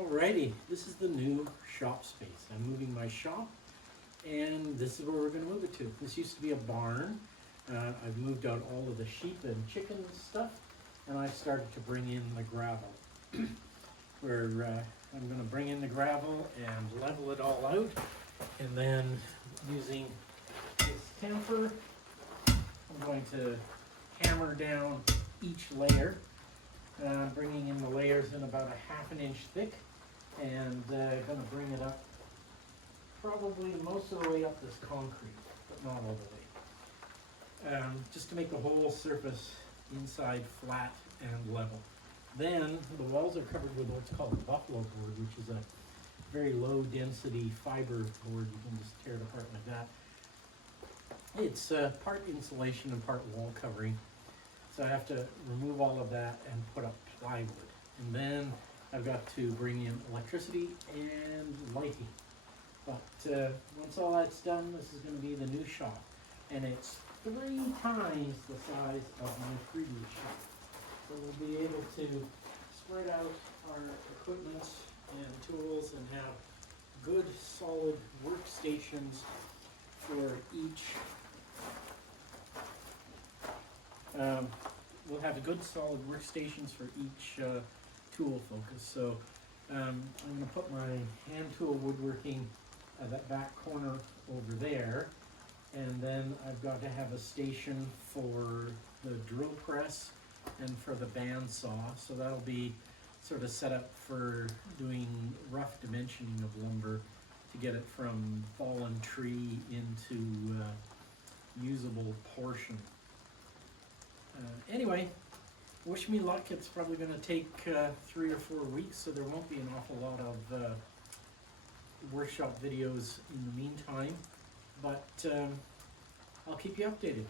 Alrighty, this is the new shop space. I'm moving my shop, and this is where we're going to move it to. This used to be a barn. I've moved out all of the sheep and chicken stuff, and I've started to bring in the gravel. Where I'm going to bring in the gravel and level it all out, and then using this tamper, I'm going to hammer down each layer. Bringing in the layers in about a ½ inch thick, and going to bring it up probably most of the way up this concrete, but not all the way. Just to make the whole surface inside flat and level. Then the walls are covered with what's called buffalo board, which is a very low density fiber board. You can just tear it apart like that. It's part insulation and part wall covering. So I have to remove all of that and put up plywood. And then I've got to bring in electricity and lighting. But once all that's done, this is going to be the new shop. And it's 3 times the size of my previous shop. So we'll be able to spread out our equipment and tools and have good solid workstations for each we'll have good solid workstations for each tool focus. So I'm going to put my hand tool woodworking that back corner over there, and then I've got to have a station for the drill press and for the bandsaw. So that'll be sort of set up for doing rough dimensioning of lumber to get it from fallen tree into usable portion. Anyway, wish me luck. It's probably going to take 3 or 4 weeks, so there won't be an awful lot of workshop videos in the meantime, but I'll keep you updated.